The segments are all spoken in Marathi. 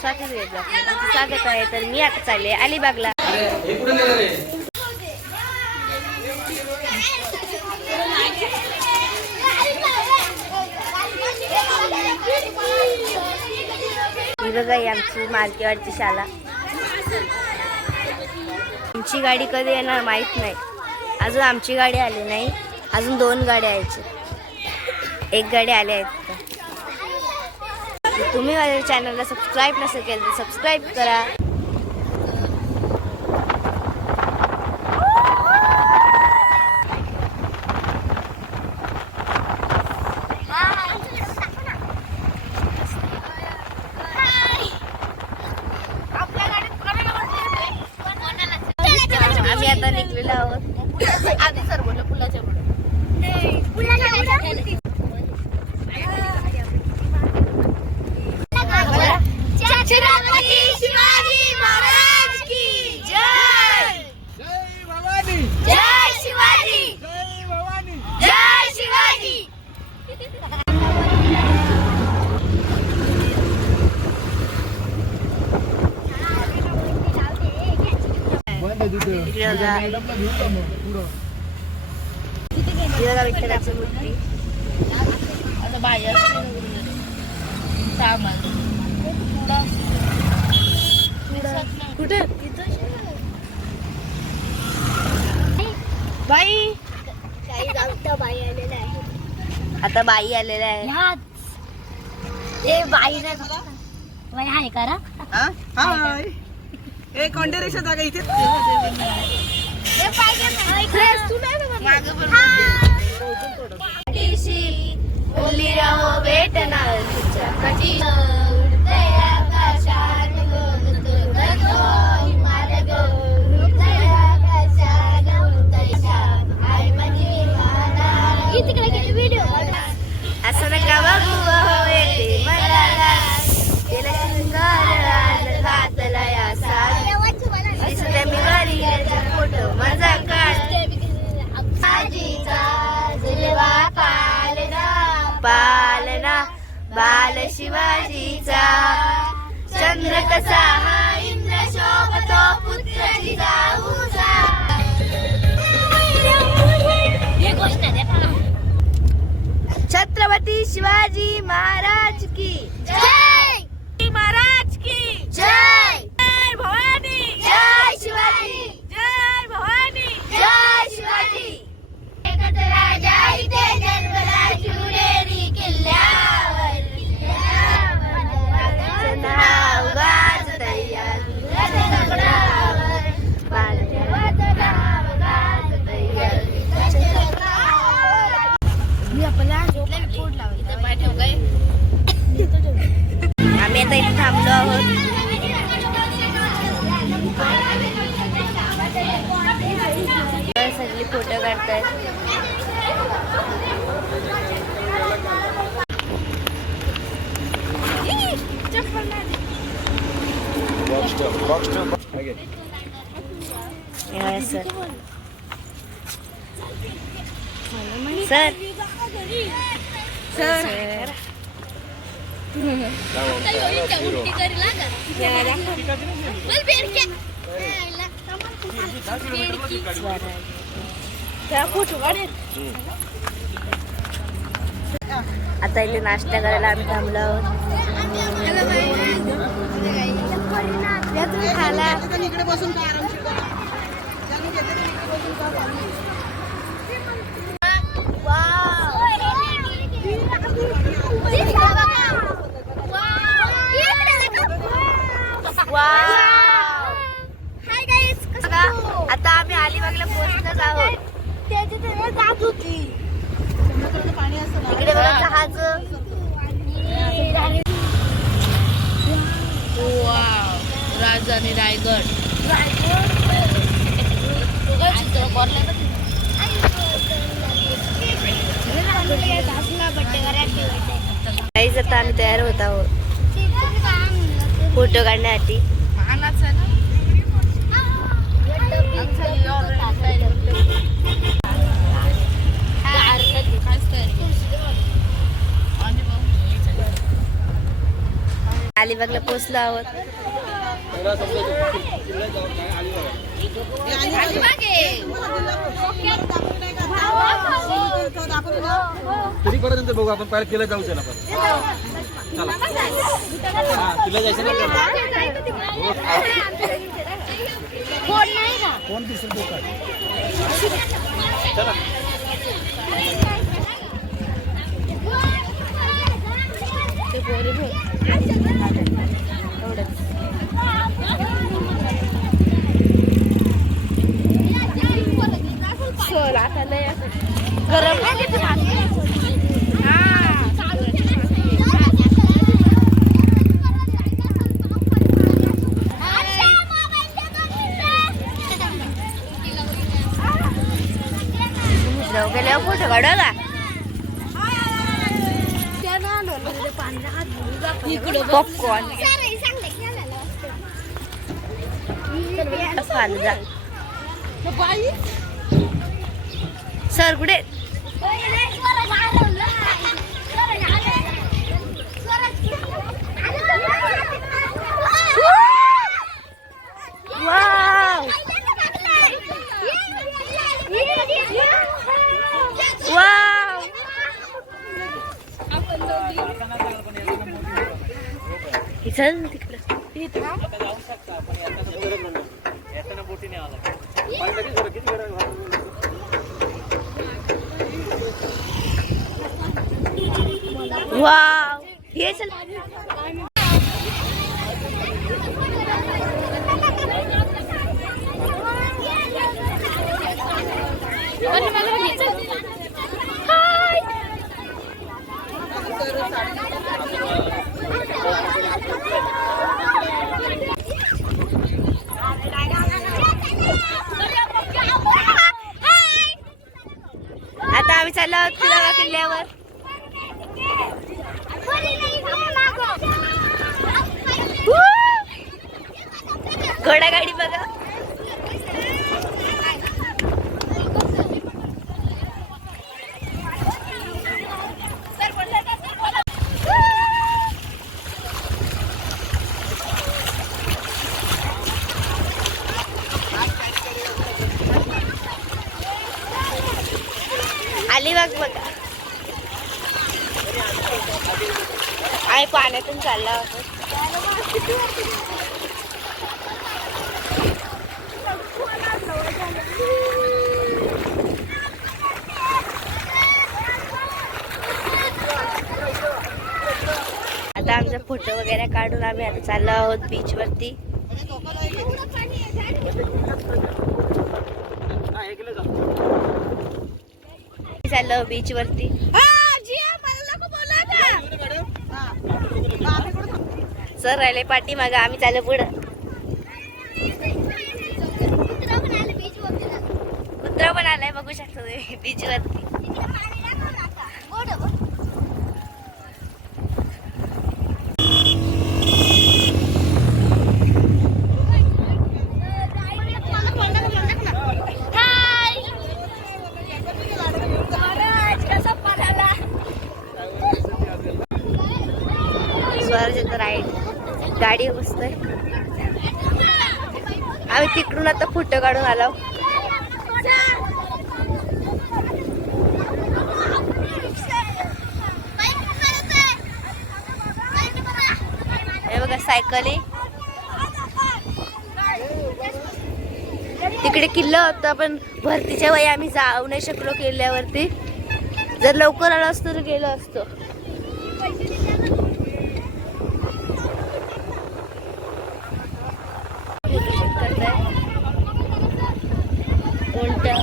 स्वागत आहे स्वागत आहे. तर मी आता चालले अलिबागला. ही बघा आमची मालकीवाडची शाला आमची गाडी कधी येणार माहीत नाही. अजून आमची गाडी आली नाही. अजून दोन गाड्या यायच्या. एक गाडी आल्या आहेत तुम्ही माझ्या चॅनलला सबस्क्राईब नसेल केलं तर सबस्क्राईब करा. आम्ही आता निघलेलो आहोत. आधी सर बोललो पुलाच्या पुढे छत्रपती शिवाजी महाराज की जय जय भवानी जय शिवाजी जय भवानी जय शिवाजी बंद आहे तिथे इकडे बघा. मॅडमला घेऊ का मग पुढं ही बघा विठ्ठलाची मूर्ती आता बाहेर सामान कुठे बाई आता बाई आलेल्या आहे. ए बाई बाई आहे का रा? हाय. ए कोणत्या रिक्षा जागा इथे. भेटणार बाल शिवाजीचा चंद्र कसा हा इंद्र शोभतो पुत्र जिजाऊचा छत्रपती शिवाजी महाराज की. जय! महाराज की. जय! जय भवानी. जय शिवाजी! आम्ही आता इथे थांबलो आहोत सगळी फोटो काढतायत Yeah, sir. सर सर आता इथे नाश्ता करायला आम्ही थांबलो. आहोत या तुम्ही खाला इकडे बसून काय आरामशीर करा. ज्यांनी घेतलं ते इकडे बसून खा पाणी. बघा, आता आम्ही अलिबागला पोहोचतच आहोत. पाणी. इकडे बघा जहाज. राजधानी रायगड. काहीच आता आम्ही तयार होत आहोत. फोटो काढण्यासाठी. अलिबागला पोचलो आहोत. तरी परत नंतर बघू आपण पहिला केलं जाऊ त्याला पण. चला. हा तुला जायचं ना? कोण दिसेल तो काय? चला. जाऊ गेल्यावर फोटो काढू का पॉपकॉर्न फालुदा सर कुठे वाव वाव चल तिकडं येताना बोटीने आला पाहिलं की जरा किती वेळ आहे? वाव ये चल आता आम्ही चाललो कुलाबा किल्ल्यावर? घोडागाडी बघा अलिबाग बघा आम्ही पाण्यातून चाललो आहोत आता आमचा फोटो वगैरे काढून आम्ही आता चाललो आहोत बीच वरती. चाललो बीच वरती. सर राहिले पाठी मागा आम्ही चाललो पुढं. कुत्रा पण आलाय बघू शकता तुम्ही बीच गाडी बसतोय आम्ही तिकडून आता फोटो काढून आलो. हे बघा सायकल आहे. तिकडे किल्ला होता पण भरतीच्या वय आम्ही जाऊ नाही शकलो किल्ल्यावरती. जर लवकर आलो असतो तर गेलो असतो फोटोशूट करताय कोणत्या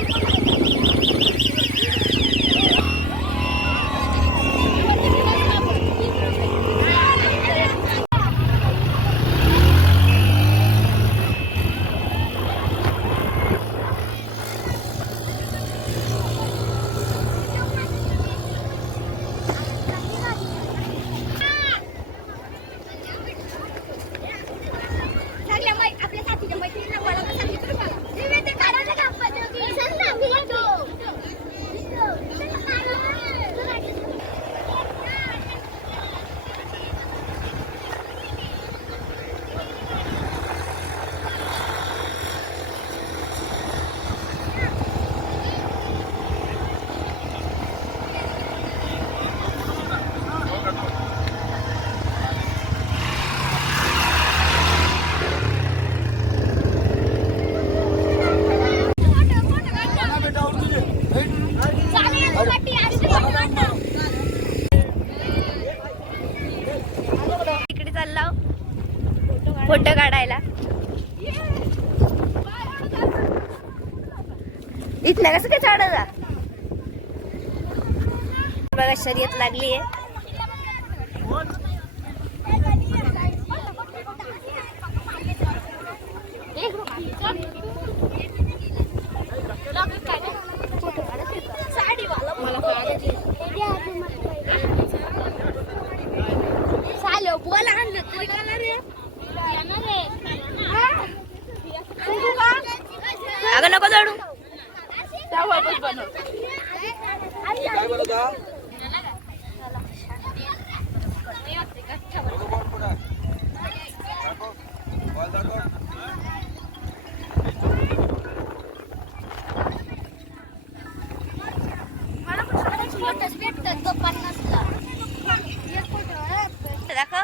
आपल्या साथीच्या मैत्रिणीला मला पण सांगितलं मला. मी म्हणते, काढायला का पद्धती? सांग ना, मी येतो. फोटो काढायला इथलं कसं काय चढ जा बघा शर्यत लागली आहे चालो बोला आणलं तरी करणार रे अगं नको चढू काय बनवता भेटतात तो पन्नासला दाखव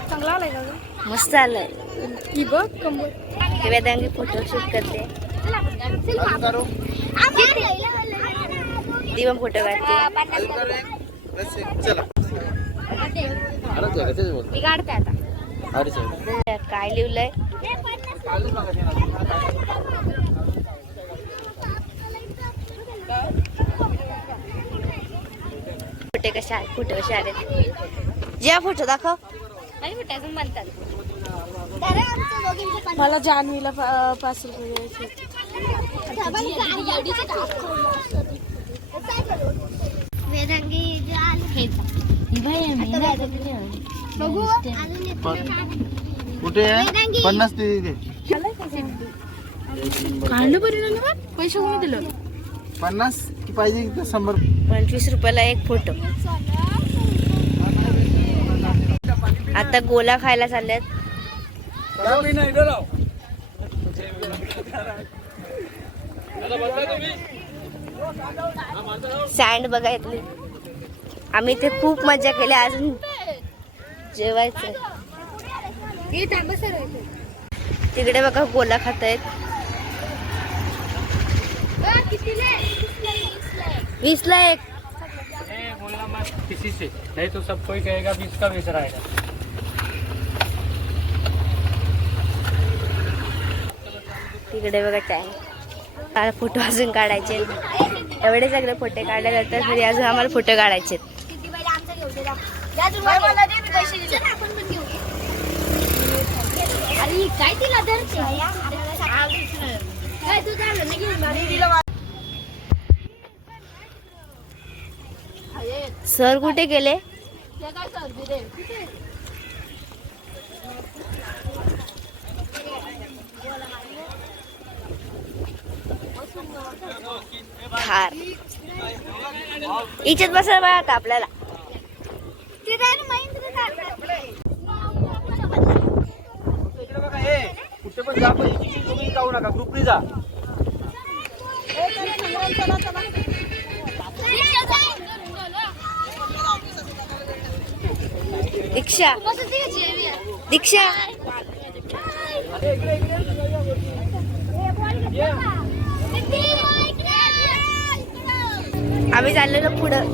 चांगला आलाय का आलंय की बघ कंबर ती वेदांगी फोटो शूट करते. पण फोटो काढते. आता. काय लिहिलंय? फोटो कशा फोटो कसे आले जे फोटो दाखव. आणि कुठे म्हणतात मला जान्हवीला पाच रुपये. कुठे. पन्नास काढलं बरं ना पैसे कोणी दिलं? पन्नास की पाहिजे शंभर? पंचवीस रुपयाला एक फोटो. आता गोला खायला चालल्यात. सँड बघा इथली आम्ही इथे खूप मजा केली अजून जेवायचं तिकडे बघा गोला खात आहेत. वीसला एक नहीं तो सब कोई कहेगा बीस का बेच रहा इकडे बघा टँक मला फोटो अजून काढायचे. एवढे सगळे फोटो काढले जातात तरी अजून आम्हाला फोटो काढायचे सर कुठे गेले घेऊ दे जा तुम्ही मला दे मी पैसे दिले आपण पण घेऊ अरे काय तिला धरते काय तू झालं ना घेऊन सर कुठे गेले हार इच्छित बसायला बघा आता आपल्याला. कुठे पण जा पण तुम्ही जाऊ नका ग्रुपनी जा दीक्षा दीक्षा आम्ही चाललेलो पुढं.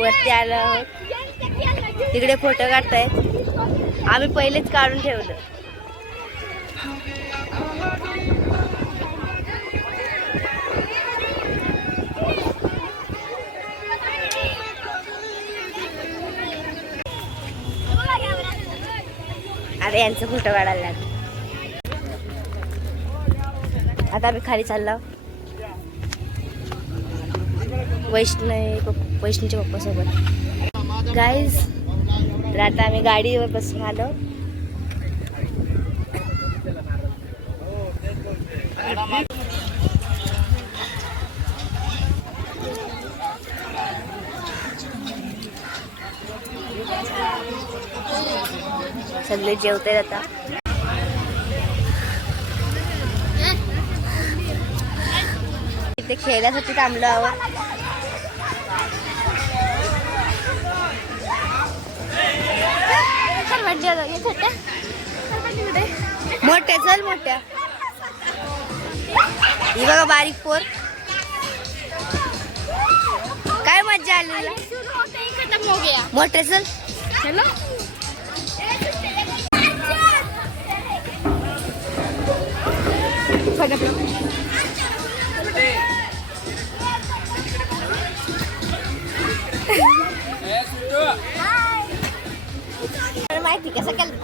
वरती आलो. आहोत तिकडे फोटो काढतायत आम्ही पहिलेच काढून ठेवलं. अरे यांचा फोटो काढायला लागला. आता आम्ही खाली चाललो. वैष्णवी पप- वैष्णवीच्या पप्पासोबत. गाईज तर आता आम्ही गाडीवर बसून आलो. सगळे जेवते आता. खेळण्यासाठी थांबलो आहोत. मोठ्या चल मोठ्या. ही बघा बारीक पोर. काय मज्जा आली हो गया. मोठे चल. चलो. माहिती कसं केलं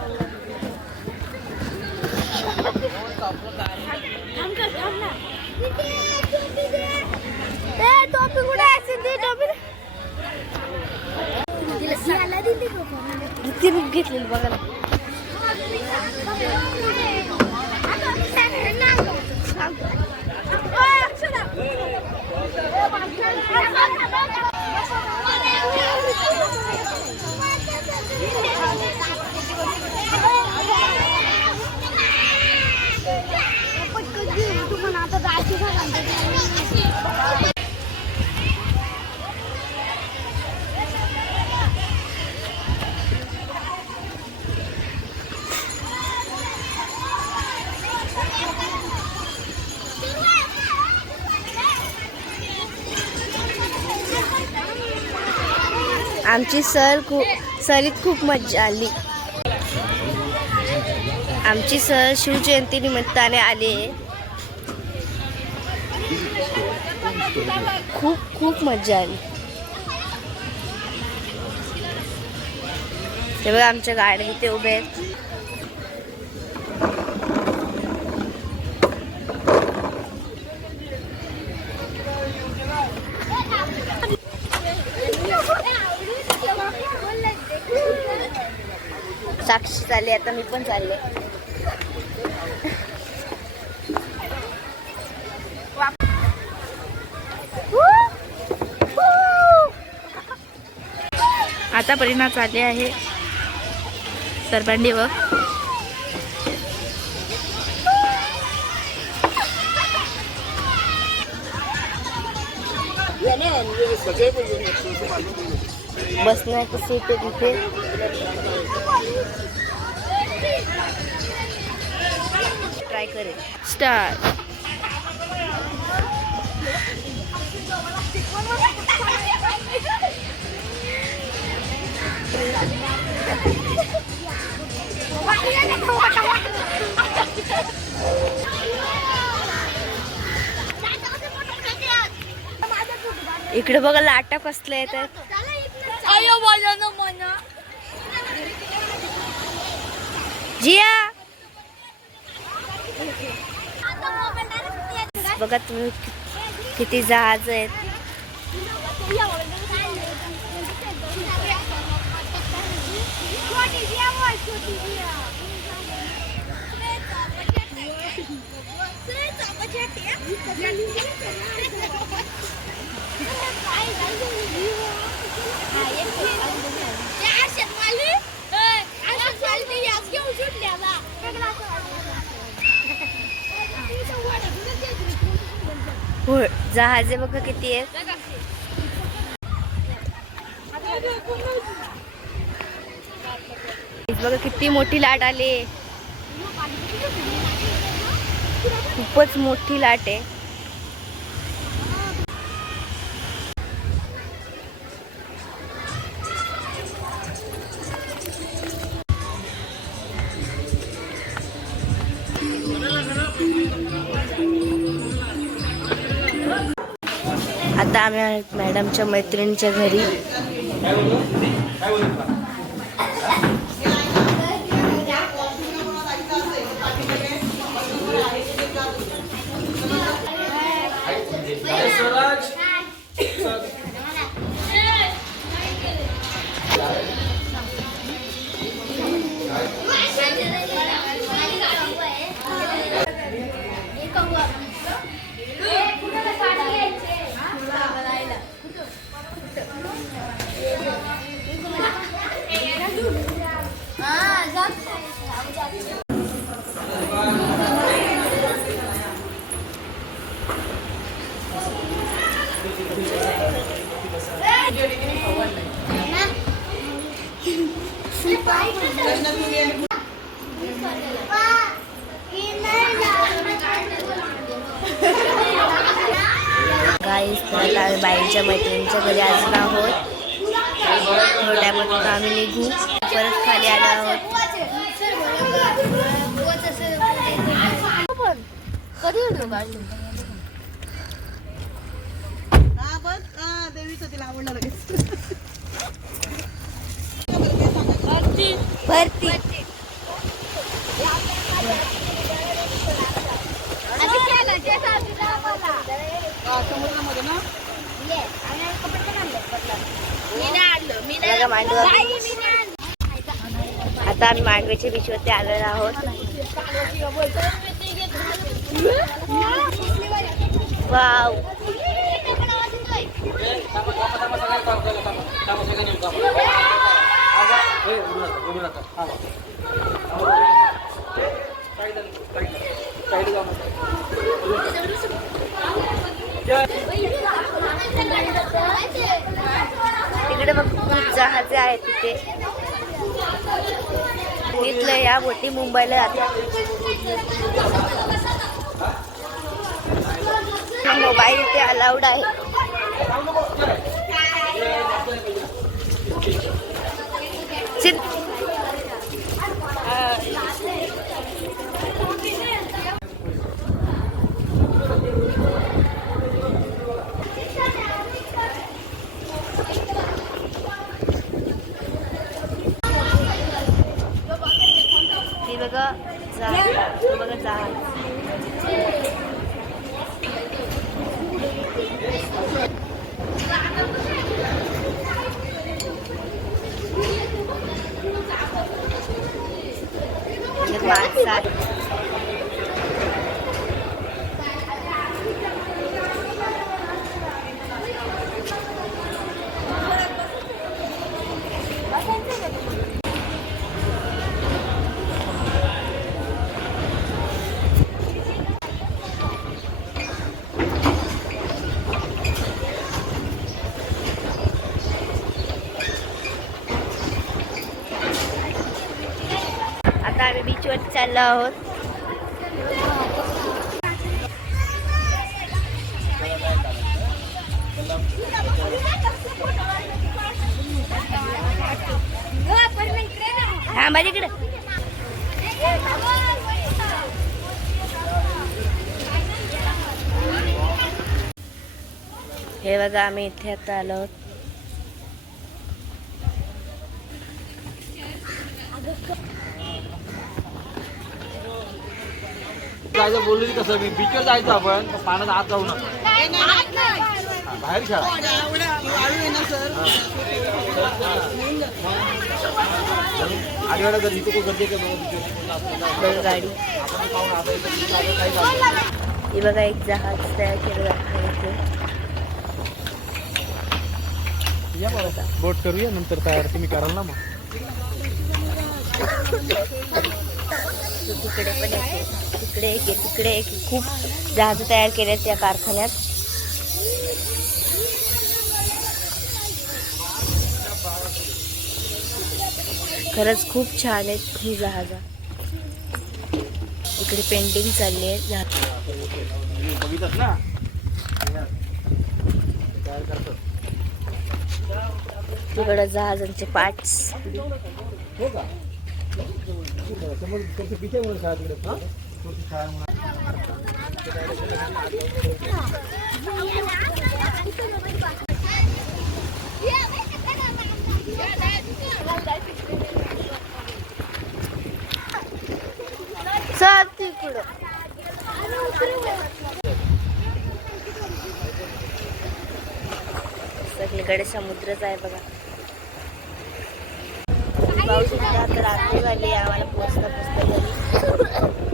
टोपी कुठे आहे सिद्धी टोपी आमची सर खूप सरीत खूप मज्जा आली. आमची सर शिवजयंती निमित्ताने आली आहे. खूप खूप मज्जा आली. हे बघा आमच्या गाड्या इथे उभे आहेत. साक्षी चालली आता मी पण चालले आता परिणाम चालले आहे. सरबंडीवर बसण्याची सीट आहे तिथे. ट्राय करेल स्टार्ट इकडे बघा लाटा कसल्या मना. जिया. बघा तुम्ही किती जहाज आहेत. हो जहाजे बघा किती आहेत. बघा किती मोठी लाट आली. खूपच मोठी लाट आहे. आम्ही मॅडमच्या मैत्रिणीच्या घरी. गाईस तर आता आम्ही बाईंच्या मैत्रिणीच्या घरी अजून आहोत. डॅममधून आम्ही निघू. परत खाली आलो आहोत. कधी व्हिडिओ काढली हा बघ हा देवीचं तिला आवडलं लगेच भरती हा, समुद्रामध्ये ना आता आम्ही मांडवेच्या बीचवरती आलेलो आहोत. वाव. तिकडे बघ खूप जहाजे आहेत तिथे. तिथलं या बोटी मुंबईला जातात. मोबाईल इथे अलाउड आहे सिट. हे बघा जहाज हे बघा जहाज म्हणजे माणसं आता आम्ही बीचवर चाललो आहोत. हा माझ्याकडे हे बघा आम्ही इथे आता आलो आहोत. जायचं बोलली कसं मी. बीचवर जायचं आपण पण पाण्यात आत जाऊ नका. बाहेर खेळा. वाळू एवढं जर इथे खूप गर्दी का बघा. हे एक जहाज तयार केलं या बरं बोट करूया नंतर तयार तुम्ही कराल ना मग. तिकडे पण येते. इकडे एक आहे, तिकडे एक खूप जहाज तयार केले आहेत त्या कारखान्यात. खरंच खूप छान आहेत ही जहाज. इकडे पेंटिंग चालली आहे. जहाज तिकडं जहाजांचे पार्ट्स हो तिकडं सगळीकडे समुद्रच आहे बघा. पाऊस तर रात्री झाली आम्हाला पोचता पोचता घरी.